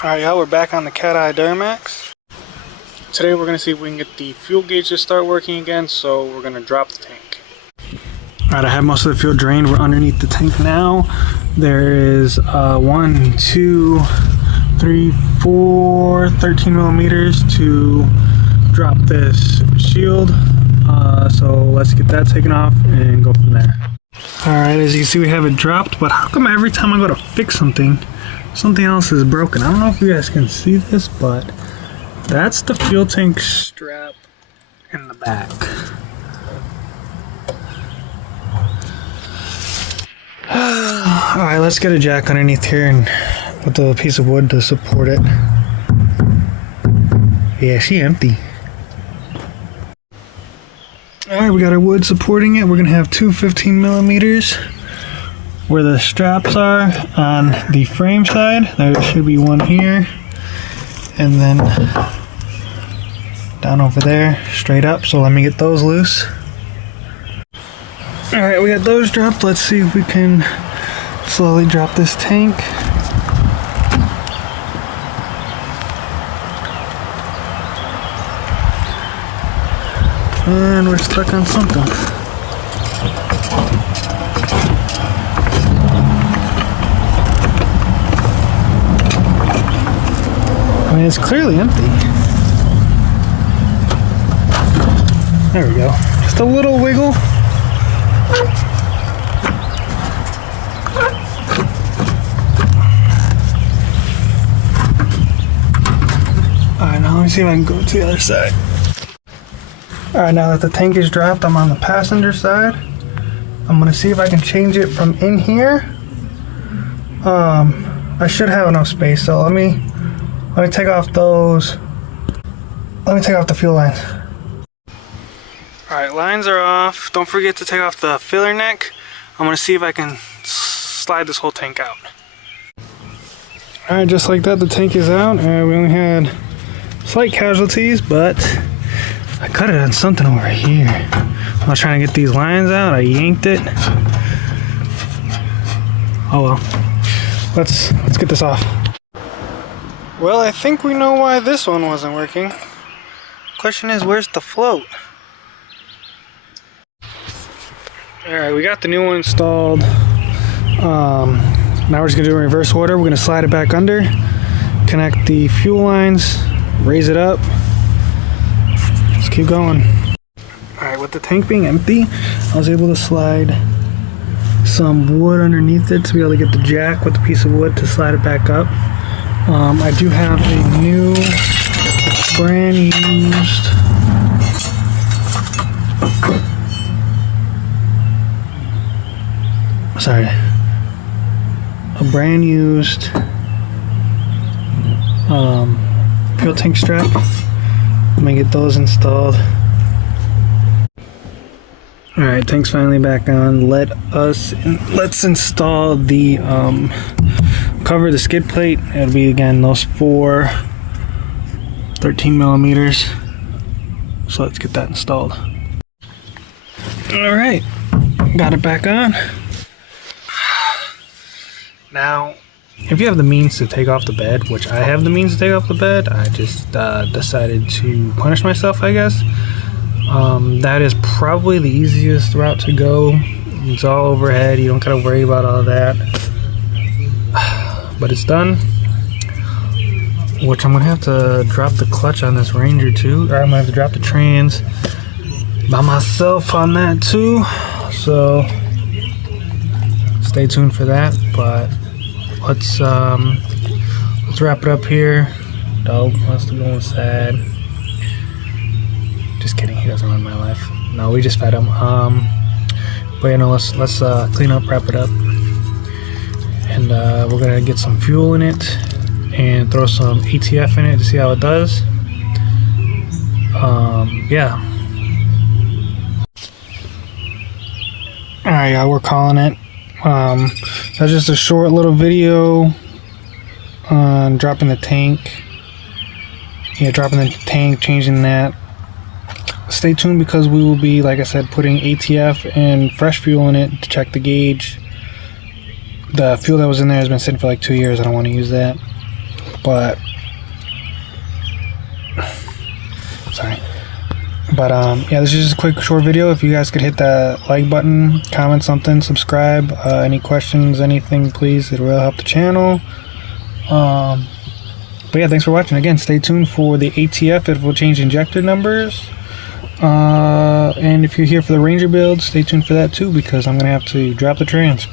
Alright y'all, we're back on the cateye duramax. Today we're going to see if we can get the fuel gauge to start working again, so we're going to drop the tank. Alright, I have most of the fuel drained. We're underneath the tank now. There is 1, 2, 3, 4, 13 millimeters to drop this shield. So let's get that taken off and go from there. Alright, as you can see we have it dropped, but how come every time I go to fix something else is broken? I don't know if you guys can see this, but that's the fuel tank strap in the back. Alright, let's get a jack underneath here and with a piece of wood to support it. Yeah, she empty. Alright, we got our wood supporting it. We're going to have two 15 millimeters where the straps are on the frame side. There should be one here. And then down over there, straight up. So let me get those loose. Alright, we got those dropped. Let's see if we can slowly drop this tank. And we're stuck on something. I mean, it's clearly empty. There we go. Just a little wiggle. Alright, now let me see if I can go to the other side. Alright, now that the tank is dropped, I'm on the passenger side. I'm going to see if I can change it from in here. I should have enough space, so let me take off those. Let me take off the fuel lines. Alright, lines are off. Don't forget to take off the filler neck. I'm going to see if I can slide this whole tank out. Alright, just like that, the tank is out. We only had slight casualties, but I cut it on something over here. I was trying to get these lines out. I yanked it. Oh well. Let's get this off. Well, I think we know why this one wasn't working. Question is, where's the float? Alright, we got the new one installed. Now we're just gonna do it in reverse order. We're gonna slide it back under, connect the fuel lines, raise it up. Let's keep going. Alright, with the tank being empty, I was able to slide some wood underneath it to be able to get the jack with the piece of wood to slide it back up. I do have a new brand used fuel tank strap. Let me get those installed. Alright, tank's finally back on. Let's install the cover the skid plate. It'll be again those 4 13 millimeters. So let's get that installed. Alright, got it back on. Now, if you have the means to take off the bed, which I have the means to take off the bed, I just decided to punish myself, I guess. That is probably the easiest route to go. It's all overhead, you don't gotta worry about all that. But it's done. Which I'm gonna have to drop the clutch on this Ranger too, or I'm gonna have to drop the trans by myself on that too. So stay tuned for that. But let's wrap it up here. Dog wants to go inside. Just kidding, he doesn't run my life. No, we just fed him. But you know, let's clean up, wrap it up, and we're gonna get some fuel in it and throw some ATF in it to see how it does. Yeah. Alright, y'all, we're calling it. That's just a short little video on dropping the tank. Yeah, dropping the tank, changing that. Stay tuned because we will be, like I said, putting ATF and fresh fuel in it to check the gauge. The fuel that was in there has been sitting for like 2 years. I don't want to use that. But sorry. But yeah, this is just a quick short video. If you guys could hit that like button, comment something, subscribe, any questions, anything, please, it will help the channel. But yeah, thanks for watching. Again, stay tuned for the ATF. It will change injector numbers. And if you're here for the Ranger build, stay tuned for that too, because I'm gonna have to drop the trans.